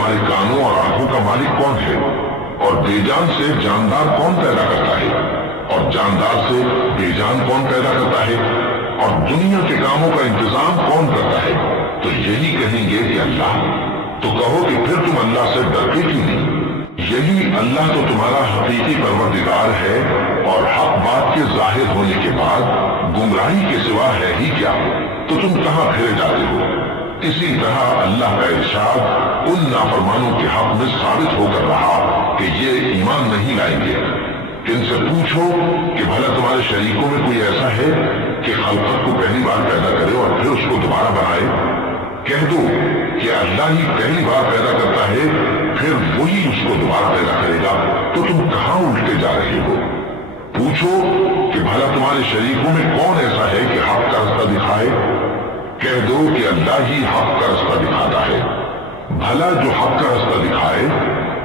तुम्हारे कानों और आंखों का मालिक कौन है, और बेजान से जानदार कौन पैदा करता है, और जानदार से बेजान कौन पैदा करता है, और दुनिया के कामों का इंतजाम कौन करता है। तो यही कहेंगे कि अल्लाह। तो कहो कि फिर तुम अल्लाह से डरते क्यों नहीं? यही अल्लाह तो तुम्हारा हकीकी परवरदिगार है, और हक बात के जाहिर होने के बाद गुमराही के सिवा है ही क्या, तो तुम कहां फिरे जाते हो। इसी तरह अल्लाह का इरशाद उन नाफरमानों के हक में साबित होकर रहा कि ये ईमान नहीं लाएंगे। इनसे पूछो कि भला तुम्हारे शरीकों में कोई ऐसा है कि खलकत को पहली बार पैदा करे और फिर उसको दोबारा बनाए। कह दो कि अल्लाह ही पहली बार पैदा करता है, फिर वही उसको दोबारा पैदा करेगा, तो तुम कहां उल्टे जा रहे हो। पूछो कि भला तुम्हारे शरीकों में कौन ऐसा है कि हक का रास्ता दिखाए। कह दो कि अल्लाह ही हक का रास्ता दिखाता है। भला जो हक का रास्ता दिखाए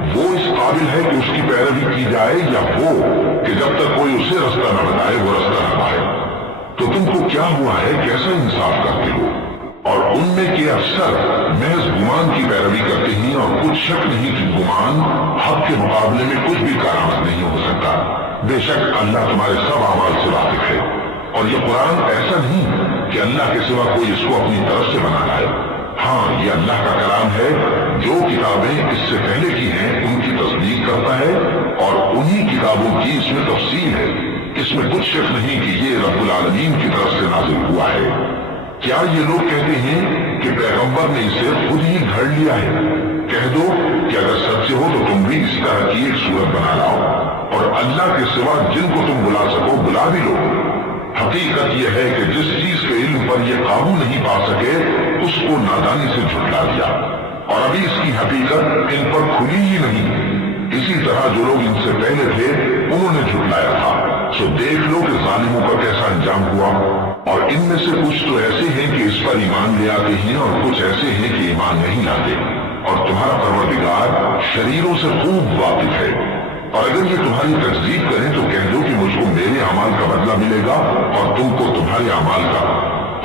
वो इस काबिल है कि उसकी पैरवी की जाए, या वो कि जब तक कोई उसे रास्ता न बताए वो रास्ता न पाए। तो तुमको क्या हुआ है, कैसा इंसाफ करते हो। और उनमें के अक्सर महज गुमान की पैरवी करते हैं, और कुछ शक नहीं कि गुमान हक के मुकाबले में कुछ भी कारामद नहीं हो सकता। बेशक अल्लाह तुम्हारे सब अमाल से वाकिफ है, और ये कुरान ऐसा नहीं कि अल्लाह के सिवा कोई इसको अपनी तरफ से बना लाए। हाँ, ये अल्लाह का कलाम है। जो किताबें इससे पहले की हैं उनकी तस्दीक करता है, और उन्हीं किताबों की इसमें तफसील है। इसमें कुछ शक नहीं कि ये रब्बुल आलमीन की तरफ से नाजिल हुआ है। क्या ये लोग कहते हैं कि पैगंबर ने इसे खुद ही घड़ लिया है। कह दो कि अगर सच्चे हो तो तुम भी इस तरह की एक सूरत बना लाओ, और अल्लाह के सिवा जिनको तुम बुला सको बुला भी लो। हकीकत यह है कि जिस चीज के इल्म पर यह काबू नहीं पा सके उसको नादानी से झुठला दिया, और अभी इसकी हकीकत इन पर खुली ही नहीं। इसी तरह जो लोग इनसे पहले थे उन्होंने झुठलाया था। सो देख लो कि जालिमों का कैसा अंजाम हुआ। और इनमें से कुछ तो ऐसे हैं कि इस पर ईमान ले आते हैं, और कुछ ऐसे हैं कि ईमान नहीं लाते। और तुम्हारा परवरदिगार शरीरों से खूब वाकिफ है। और अगर ये तुम्हारी तकजीब करें तो कह दो कि मुझको मेरे अमाल का बदला मिलेगा और तुमको तुम्हारे अमाल का।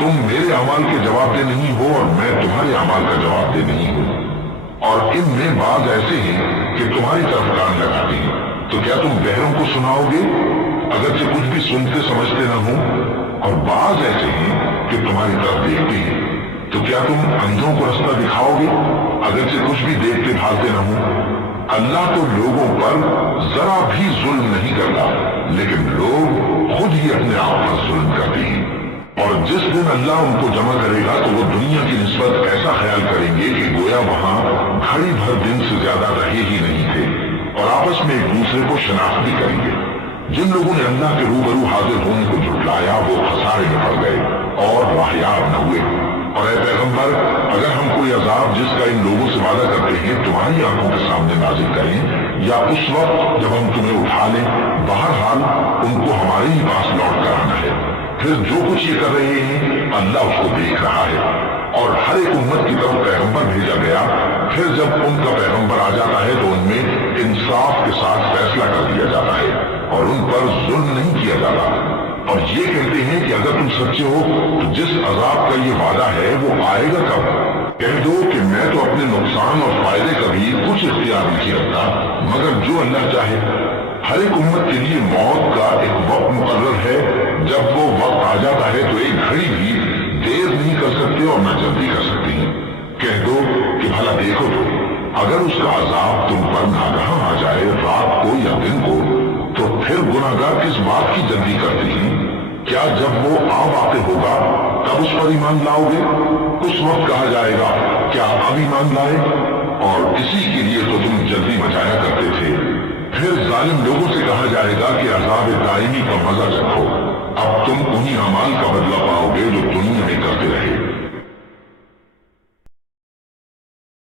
तुम मेरे अमाल के जवाब दे नहीं हो और मैं तुम्हारे अमाल का जवाब दे नहीं हूँ। और इनमें बाज ऐसे हैं कि तुम्हारी तरफ कान लगाते हैं। तो क्या तुम बहरों को सुनाओगे अगरचे कुछ भी सुनते समझते न हो। और बाज ऐसे हैं कि तुम्हारी तरफ देखते हैं। तो क्या तुम अंधों को रास्ता दिखाओगे अगरचे कुछ भी देखते भागते न हो। अल्लाह तो लोगों पर जरा भी जुल्म नहीं करता, लेकिन लोग खुद ही अपने आप पर जुल्म करते हैं। और जिस दिन अल्लाह उनको जमा करेगा तो वो दुनिया की निस्बत ऐसा ख्याल करेंगे कि गोया वहां घड़ी भर दिन से ज्यादा रहे ही नहीं थे, और आपस में एक दूसरे को शनाख्त भी करेंगे। जिन लोगों ने अल्लाह के रूबरू हाजिर होने को झुठलाया वो खसारे में पड़ गए और वाहियात न हुए। और ऐ पैगंबर, अगर हम कोई अजाब जिसका इन लोगों से वादा करते हैं तुम्हारी आंखों के सामने नाजिल करें, या उस वक्त जब हम तुम्हें उठा लें, बहरहाल उनको हमारे ही पास लौट कर आना है। फिर जो कुछ ये कर रहे हैं अल्लाह उसको देख रहा है। और हर एक उम्मत की तरफ पैगंबर भेजा गया, फिर जब उनका पैगंबर आ जाता है तो उनमें इंसाफ के साथ फैसला कर दिया जाता है और उन पर जुल्म नहीं किया जाता। और ये कहते हैं कि अगर तुम सच्चे हो तो जिस अजाब का ये वादा है वो आएगा कब। कह दो कि मैं तो अपने नुकसान और फायदे का भी कुछ इख्तियार नहीं रखता मगर जो अल्लाह चाहे। हर एक उम्मत के लिए मौत का एक वक्त मुकर्रर है। जब वो वक्त आ जाता है तो एक घड़ी भी देर नहीं कर सकते और न जल्दी कर सकते हैं। कह दो कि भला देखो तो अगर उसका अजाब तुम पर नागहां आ जाए रात को या दिन को, तो फिर गुनाहगार किस बात की जल्दी करते हैं। क्या जब वो आ वाक़े होगा तब उस पर ईमान लाओगे। उस वक्त कहा जाएगा क्या अब ईमान लाए, और इसी के लिए तो तुम जल्दी मचाया करते थे। फिर जालिम लोगों से कहा जाएगा कि अज़ाब दायमी का मजा चखो। अब तुम उन्हीं अमाल का बदला पाओगे जो दुनिया में करते रहे।